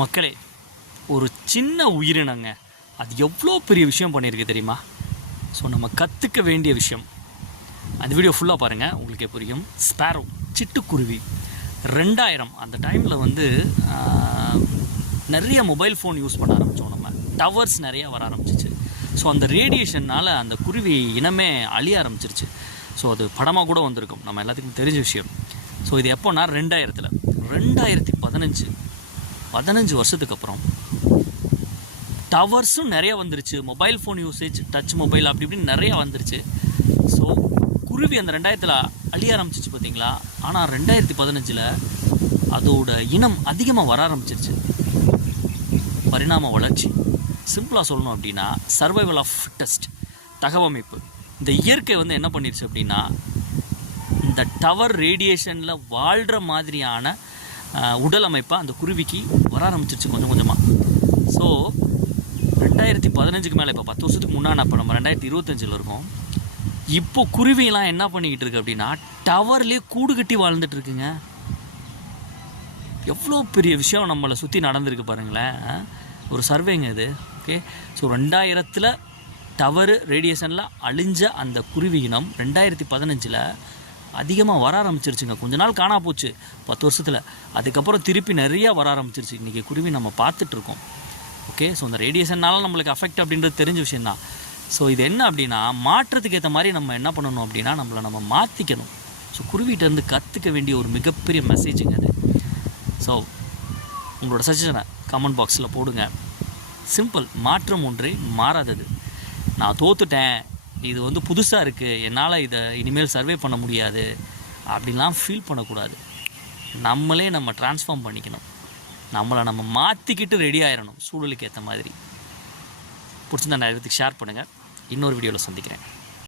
மக்களே ஒரு சின்ன உயிரினங்க. அது எவ்வளோ பெரிய விஷயம் பண்ணியிருக்கு தெரியுமா? ஸோ நம்ம கற்றுக்க வேண்டிய விஷயம். அந்த வீடியோ ஃபுல்லாக பாருங்கள் உங்களுக்கே புரியும். ஸ்பேரோ சிட்டுக்குருவி. ரெண்டாயிரம் அந்த டைமில் வந்து நிறைய மொபைல் ஃபோன் யூஸ் பண்ண ஆரம்பித்தோம் நம்ம. டவர்ஸ் நிறையா வர ஆரம்பிச்சிச்சு. ஸோ அந்த ரேடியேஷன்னால் அந்த குருவி இனமே அழிய ஆரம்பிச்சிருச்சு. ஸோ அது படமாக கூட வந்திருக்கும். நம்ம எல்லாத்துக்கும் தெரிஞ்ச விஷயம். ஸோ இது எப்போனா ரெண்டாயிரத்தில். ரெண்டாயிரத்தி பதினஞ்சு. பதினஞ்சு வருஷத்துக்கு அப்புறம் டவர்ஸும் நிறைய வந்துருச்சு. Mobile phone usage touch mobile அப்படி இப்படின்னு நிறையா வந்துருச்சு. ஸோ குருவி அந்த ரெண்டாயிரத்தில் அழிய ஆரம்பிச்சிச்சு பார்த்தீங்களா? ஆனால் ரெண்டாயிரத்தி பதினஞ்சில் அதோட இனம் அதிகமாக வர ஆரம்பிச்சிருச்சு. பரிணாம வளர்ச்சி. சிம்பிளாக சொல்லணும் அப்படின்னா சர்வைவல் ஆஃப் ஃபிட்டஸ்ட் தகவமைப்பு. இந்த இயற்கை வந்து என்ன பண்ணிருச்சு அப்படின்னா இந்த டவர் ரேடியேஷனில் வாழ்கிற மாதிரியான உடல் அமைப்பை அந்த குருவிக்கு வர ஆரம்பிச்சிருச்சு கொஞ்சம் கொஞ்சமாக ஸோ ரெண்டாயிரத்தி பதினஞ்சுக்கு மேலே இப்போ பத்து வருஷத்துக்கு முன்னாடி இப்போ நம்ம ரெண்டாயிரத்தி இருபத்தஞ்சில் இருக்கோம். இப்போ குருவிலாம் என்ன பண்ணிக்கிட்டு இருக்கு அப்படின்னா டவர்லேயே கூடு கட்டி வாழ்ந்துட்டு இருக்குங்க. எவ்வளோ பெரிய விஷயம் நம்மளை சுற்றி நடந்திருக்கு பாருங்களேன் ஒரு சர்வேங்க இது ஓகே? ஸோ ரெண்டாயிரத்தில் டவரு ரேடியேஷனில் அழிஞ்ச அந்த குருவி இனம் ரெண்டாயிரத்தி பதினஞ்சில் அதிகமாக வர ஆரம்பிச்சிருச்சுங்க. கொஞ்ச நாள் காணா போச்சு. பத்து வருஷத்தில். அதுக்கப்புறம் திருப்பி நிறையா வர ஆரம்பிச்சிருச்சு. இன்றைக்கி குருவி நம்ம பார்த்துட்ருக்கோம். ஓகே ஸோ அந்த ரேடியேஷன்னால நம்மளுக்கு அஃபெக்ட் அப்படின்றது தெரிஞ்ச விஷயந்தான் ஸோ இது என்ன அப்படின்னா மாற்றத்துக்கு ஏற்ற மாதிரி நம்ம என்ன பண்ணணும் அப்படின்னா நம்மளை நம்ம மாற்றிக்கணும் ஸோ குருவிகிட்டேருந்து கற்றுக்க வேண்டிய ஒரு மிகப்பெரிய மெசேஜுங்க அது. ஸோ உங்களோட சஜஷனை கமெண்ட் பாக்ஸில் போடுங்க. சிம்பிள் மாற்றம் ஒன்றே மாறாதது. நான் தோத்துட்டேன். இது வந்து புதுசாக இருக்குது என்னால் இதை இனிமேல் சர்வே பண்ண முடியாது. அப்படிலாம் ஃபீல் பண்ணக்கூடாது. நம்மளே நம்ம ட்ரான்ஸ்ஃபார்ம் பண்ணிக்கணும். நம்மளை நம்ம மாற்றிக்கிட்டு ரெடி ஆயிடணும் சூழலுக்கு ஏற்ற மாதிரி. பிடிச்சிருந்தா நிறைய பேத்துக்கு ஷேர் பண்ணுங்கள் இன்னொரு வீடியோவில் சந்திக்கிறேன்.